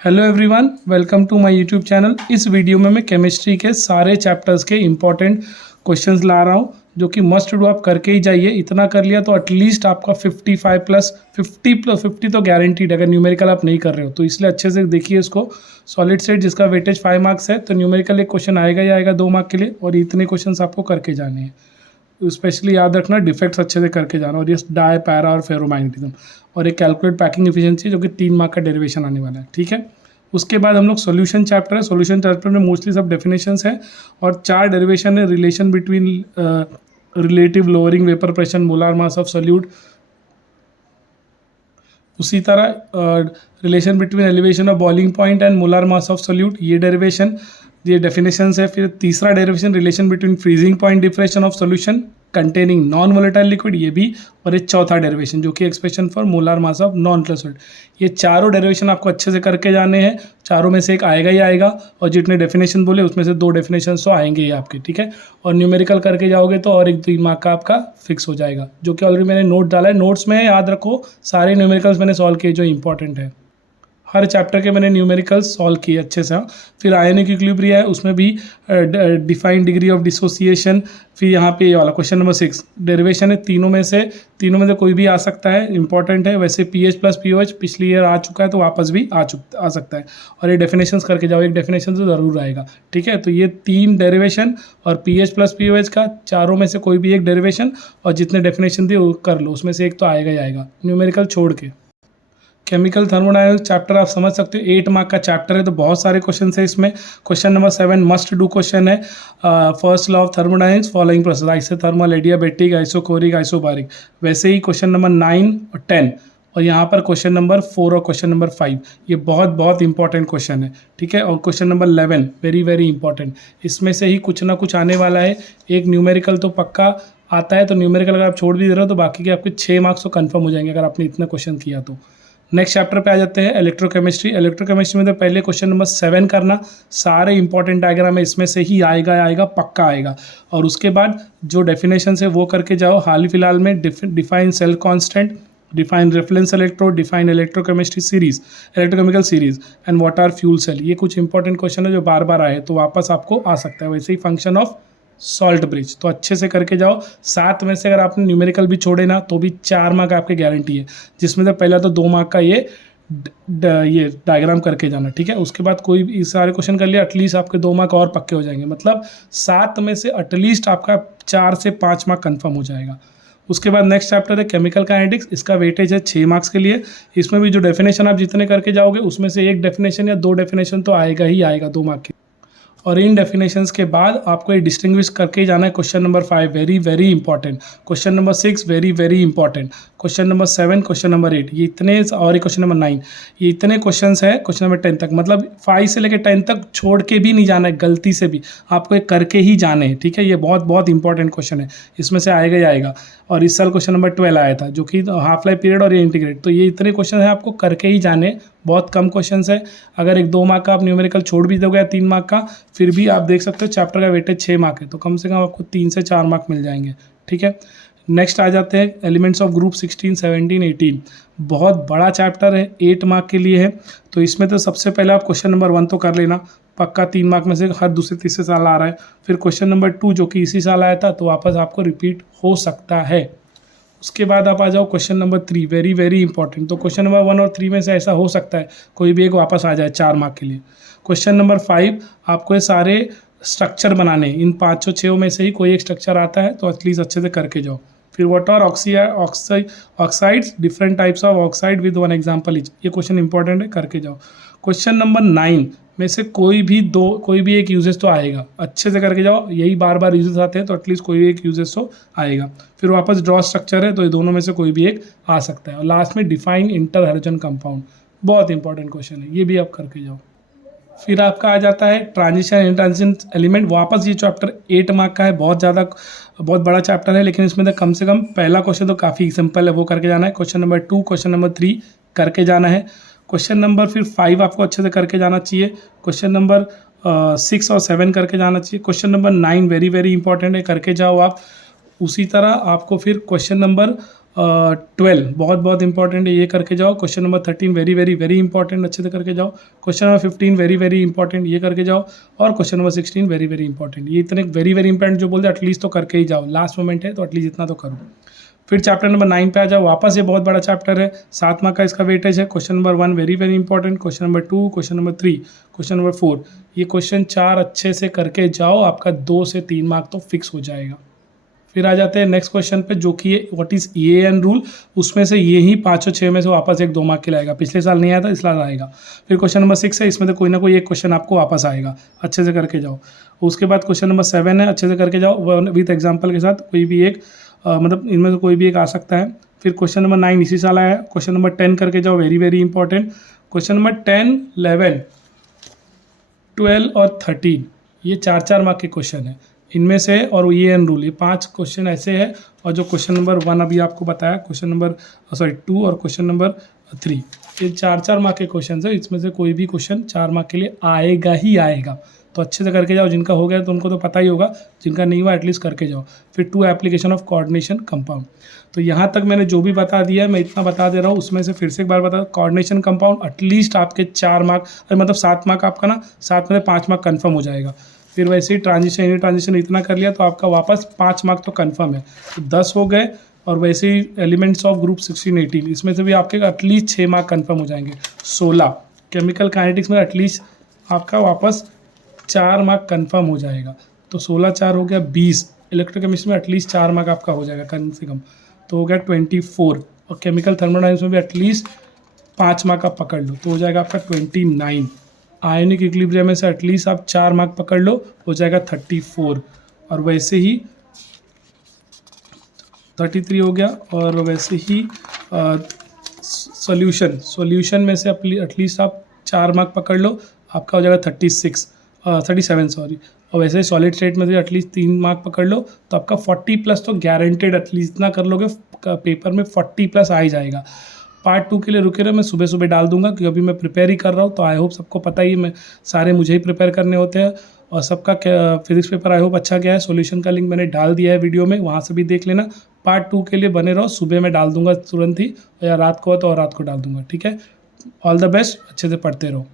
Hello everyone, welcome to my YouTube channel. इस video में मैं केमिस्ट्री के सारे चैप्टर्स के इम्पॉर्टेंट क्वेश्चंस ला रहा हूँ जो कि मस्ट डू आप करके ही जाइए। इतना कर लिया तो एटलीस्ट आपका 55 प्लस 50 तो गारंटीड, अगर न्यूमेरिकल आप नहीं कर रहे हो तो। इसलिए अच्छे से देखिए इसको। सॉलिड स्टेट जिसका वेटेज 5 मार्क्स है तो न्यूमेरिकल एक क्वेश्चन आएगा ही आएगा 2 मार्क के लिए, और इतने क्वेश्चन आपको करके जाने हैं। स्पेशली याद रखना डिफेक्ट्स अच्छे से करके जाना, और ये डाई पैरा और फेरोमैग्नेटिज्म, और एक कैलकुलेट पैकिंग एफिशिएंसी जो कि 3 मार्क का डेरिवेशन आने वाला है। ठीक है, उसके बाद हम लोग सॉल्यूशन चैप्टर है। सॉल्यूशन चैप्टर में मोस्टली सब डेफिनेशंस है और 4 डेरिवेशन है। Relation between relative lowering vapour pressure, molar mass of solute, उसी तरह relation between elevation of boiling point and molar mass of solute, ये डेरिवेशन, ये डेफिनेशंस है। फिर तीसरा derivation relation between freezing point depression of solution containing non volatile liquid, ये भी। और ये चौथा डेरिवेशन जो कि expression for molar mass of non solute. ये चारों डेरिवेशन आपको अच्छे से करके जाने हैं। चारों में से एक आएगा ही आएगा, और जितने डेफिनेशन बोले उसमें से 2 डेफिनेशन तो आएंगे ही आपके। ठीक है, और न्यूमेरिकल करके जाओगे तो और एक 3 मार्क का आपका फिक्स हो जाएगा, जो कि ऑलरेडी मैंने नोट डाला है। नोट्स में याद रखो सारे न्यूमेरिकल्स मैंने सॉल्व किए जो इंपॉर्टेंट है। हर चैप्टर के मैंने न्यूमेरिकल्स सॉल्व किए अच्छे से। फिर आयनिक इक्विलिब्रियम है, उसमें भी डिफाइंड डिग्री ऑफ डिसोसिएशन। फिर यहाँ पे ये वाला क्वेश्चन नंबर 6 डेरिवेशन है। तीनों में से कोई भी आ सकता है, इंपॉर्टेंट है। वैसे पीएच प्लस पीओएच पिछली ईयर आ चुका है तो वापस भी आ सकता है। और ये डेफिनेशंस करके जाओ, एक डेफिनेशन तो ज़रूर आएगा। ठीक है, तो ये 3 डेरिवेशन और पीएच प्लस पीओएच का चारों में से कोई भी एक डेरिवेशन, और जितने डेफिनेशन दिए वो कर लो, उसमें से एक तो आएगा ही आएगा न्यूमेरिकल छोड़ के। केमिकल थर्मोडायनामिक्स चैप्टर आप समझ सकते हो, 8 मार्क का चैप्टर है तो बहुत सारे क्वेश्चन है इसमें। Question number 7 must do question है। First law of thermodynamics following process, isothermal, adiabatic, isochoric, isobaric. वैसे ही क्वेश्चन नंबर 9 और 10, और यहाँ पर क्वेश्चन नंबर 4 और क्वेश्चन नंबर 5, ये बहुत इंपॉर्टेंट क्वेश्चन है। ठीक है, और क्वेश्चन नंबर 11 वेरी इंपॉर्टेंट। इसमें से ही कुछ ना कुछ आने वाला है। एक न्यूमेरिकल तो पक्का आता है, तो न्यूमेरिकल अगर आप छोड़ भी दे रहे हो तो बाकी के आपके 6 मार्क्स तो कन्फर्म हो जाएंगे अगर आपने इतना क्वेश्चन किया तो। नेक्स्ट चैप्टर पे आ जाते हैं, इलेक्ट्रोकेमिस्ट्री। इलेक्ट्रोकेमिस्ट्री में तो पहले क्वेश्चन नंबर 7 करना, सारे इंपॉर्टेंट डायग्राम है इसमें से ही आएगा पक्का आएगा। और उसके बाद जो डेफिनेशन है वो करके जाओ। हाल ही फिलहाल में define cell constant, define reference electrode, define electrochemistry series, electrochemical series, and what are fuel cell. ये कुछ इंपॉर्टेंट क्वेश्चन है जो बार बार आए तो वापस आपको आ सकता है। वैसे ही फंक्शन ऑफ सॉल्ट ब्रिज, तो अच्छे से करके जाओ। 7 में से अगर आपने न्यूमेरिकल भी छोड़े ना तो भी 4 मार्क आपके गारंटी है, जिसमें से पहला तो 2 मार्क का ये डायग्राम करके जाना। ठीक है, उसके बाद कोई भी सारे क्वेश्चन कर लिया, एटलीस्ट आपके 2 मार्क और पक्के हो जाएंगे। मतलब 7 में से एटलीस्ट आपका 4 से 5 मार्क कन्फर्म हो जाएगा। उसके बाद नेक्स्ट चैप्टर है केमिकल काइनेटिक्स। इसका वेटेज है 6 मार्क्स के लिए। इसमें भी जो डेफिनेशन आप जितने करके जाओगे उसमें से एक डेफिनेशन या 2 डेफिनेशन तो आएगा ही आएगा 2 मार्क के। और इन डेफिनेशंस के बाद आपको ये डिस्टिंग्विश करके ही जाना है। Question number 5 very important, question number 6 very important, question number 7, question number 8, ये इतने, और ये क्वेश्चन नंबर 9, ये इतने क्वेश्चंस है क्वेश्चन नंबर 10 तक। मतलब 5 से लेकर 10 तक छोड़ के भी नहीं जाना है गलती से भी, आपको ये करके ही जाने हैं। ठीक है, ये बहुत इंपॉर्टेंट क्वेश्चन है, इसमें से आएगा ही आएगा। और इस साल क्वेश्चन नंबर 12 आया था जो कि हाफ लाइफ पीरियड और ये इंटीग्रेट। तो ये इतने क्वेश्चन है आपको करके ही जाने, बहुत कम क्वेश्चन है। अगर 1-2 मार्क का आप न्यूमेरिकल छोड़ भी दोगे या 3 मार्क का, फिर भी आप देख सकते हो चैप्टर का वेटेज 6 मार्क है, तो कम से कम आपको 3 से 4 मार्क मिल जाएंगे। ठीक है, नेक्स्ट आ जाते हैं एलिमेंट्स ऑफ ग्रुप 16, 17, 18। बहुत बड़ा चैप्टर है, 8 मार्क के लिए है। तो इसमें तो सबसे पहले आप क्वेश्चन नंबर 1 तो कर लेना, पक्का 3 मार्क में से हर दूसरे तीसरे साल आ रहा है। फिर क्वेश्चन नंबर 2 जो कि इसी साल आया था तो वापस आपको रिपीट हो सकता है। उसके बाद आप आ जाओ क्वेश्चन नंबर 3, वेरी इंपॉर्टेंट। तो क्वेश्चन नंबर 1 और 3 में से ऐसा हो सकता है कोई भी एक वापस आ जाए 4 मार्क के लिए। क्वेश्चन नंबर 5 आपको ये सारे स्ट्रक्चर बनाने, इन 5-6 में से ही कोई एक स्ट्रक्चर आता है तो एटलीस्ट अच्छे से करके जाओ। फिर what are oxides, different types of oxide with 1 example each, ये क्वेश्चन इंपॉर्टेंट है, करके जाओ। क्वेश्चन नंबर 9 में से कोई भी एक यूजेस तो आएगा, अच्छे से करके जाओ। यही बार यूजेस आते हैं तो एटलीस्ट कोई भी एक यूजेस तो आएगा। फिर वापस ड्रॉ स्ट्रक्चर है तो ये दोनों में से कोई भी एक आ सकता है। और लास्ट में डिफाइन इंटर हाइड्रोजन कंपाउंड, बहुत इंपॉर्टेंट क्वेश्चन है, ये भी आप करके जाओ। फिर आपका आ जाता है ट्रांजिशन इंट्रांजिशन एलिमेंट। वापस ये चैप्टर 8 मार्क का है, बहुत बड़ा चैप्टर है, लेकिन इसमें तो कम से कम पहला क्वेश्चन तो काफ़ी सिंपल है, वो करके जाना है। क्वेश्चन नंबर 2, क्वेश्चन नंबर 3 करके जाना है। क्वेश्चन नंबर फिर 5 आपको अच्छे से करके जाना चाहिए। क्वेश्चन नंबर 6 और 7 करके जाना चाहिए। क्वेश्चन नंबर 9 वेरी इंपॉर्टेंट है, करके जाओ आप। उसी तरह आपको फिर क्वेश्चन नंबर 12 बहुत बहुत इंपॉर्टेंट है, ये करके जाओ। Question number 13 very very very important, अच्छे से करके जाओ। Question number 15 very very important, ये करके जाओ। और question number 16 very very important. ये इतने वेरी वेरी इंपॉर्टेंट जो बोलते हैं एटलीस्ट तो करके ही जाओ, लास्ट मोमेंट है तो एटलीस्ट इतना तो करो। फिर चैप्टर नंबर 9 पे आ जाओ, वापस ये बहुत बड़ा चैप्टर है, 7 मार्क का इसका वेटेज है। Question number 1 very very important, question number 2, question number 3, question number 4, ये क्वेश्चन 4 अच्छे से करके जाओ, आपका 2 से 3 मार्क तो फिक्स हो जाएगा। फिर आ जाते हैं नेक्स्ट क्वेश्चन पे, जो कि व्हाट इज EAN रूल। उसमें से ये ही 5 और 6 में से वापस 1-2 मार्क के लाएगा, पिछले साल नहीं आया था इस साल आएगा। फिर क्वेश्चन नंबर 6 है, इसमें तो कोई ना कोई एक क्वेश्चन आपको वापस आएगा, अच्छे से करके जाओ। उसके बाद क्वेश्चन नंबर 7 है, अच्छे से करके जाओ विथ एग्जाम्पल के साथ, कोई भी एक मतलब इनमें से कोई भी एक आ सकता है। फिर क्वेश्चन नंबर 9 इसी साल आया है। क्वेश्चन नंबर 10 करके जाओ, very very important. Question number 10, 11, 12 और 13 ये 4-4 मार्क के क्वेश्चन है इनमें से, और EAN रूल, ये 5 क्वेश्चन ऐसे हैं। और जो क्वेश्चन नंबर 1 अभी आपको बताया, क्वेश्चन नंबर 2 और क्वेश्चन नंबर 3, ये 4-4 मार्क के क्वेश्चन है। इसमें से कोई भी क्वेश्चन 4 मार्क के लिए आएगा ही आएगा, तो अच्छे से करके जाओ। जिनका हो गया तो उनको तो पता ही होगा, जिनका नहीं हुआ एटलीस्ट करके जाओ। फिर 2 एप्लीकेशन ऑफ कोऑर्डिनेशन कंपाउंड, तो यहाँ तक मैंने जो भी बता दिया है मैं इतना बता दे रहा हूँ। उसमें से फिर से एक बार बता, कोऑर्डिनेशन कंपाउंड एटलीस्ट आपके 4 मार्क, मतलब 7 मार्क आपका ना, 7 में से 5 मार्क कन्फर्म हो जाएगा। फिर वैसे ही ट्रांजिशन इतना कर लिया तो आपका वापस 5 मार्क तो कन्फर्म है, तो 10 हो गए। और वैसे ही एलिमेंट्स ऑफ ग्रुप 16-18, इसमें से भी आपके एटलीस्ट 6 मार्क कन्फर्म हो जाएंगे। 16 केमिकल काइनेटिक्स में एटलीस्ट आपका वापस 4 मार्क कन्फर्म हो जाएगा, तो 16-4 हो गया 20। इलेक्ट्रोकेमिस्ट्री में एटलीस्ट 4 मार्क आपका हो जाएगा कम से कम, तो हो गया 24। और केमिकल थर्मोडायनामिक्स में भी एटलीस्ट 5 मार्क आप पकड़ लो तो हो जाएगा आपका 29। आयोनिक इक्विलिब्रियम में से एटलीस्ट आप 4 मार्क पकड़ लो, हो जाएगा 34। और वैसे ही 33 हो गया। और वैसे ही सॉल्यूशन में से एटलीस्ट आप 4 मार्क पकड़ लो, आपका हो जाएगा 37 सॉरी। और वैसे ही सॉलिड स्टेट में से एटलीस्ट 3 मार्क पकड़ लो, तो आपका 40+ तो गारंटेड, एटलीस्ट इतना कर लोगे पेपर में 40+ आ ही जाएगा। पार्ट 2 के लिए रुके रहो, मैं सुबह सुबह डाल दूंगा क्योंकि अभी मैं प्रिपेयर ही कर रहा हूँ, तो आई होप सबको पता ही है, मैं सारे मुझे ही प्रिपेयर करने होते हैं। और सबका फिजिक्स पेपर आई होप अच्छा गया है। सॉल्यूशन का लिंक मैंने डाल दिया है वीडियो में, वहाँ से भी देख लेना। पार्ट 2 के लिए बने रहो, सुबह मैं डाल दूंगा तुरंत ही, या रात को हो तो और रात को डाल दूंगा, ठीक है। ऑल द बेस्ट, अच्छे से पढ़ते रहो।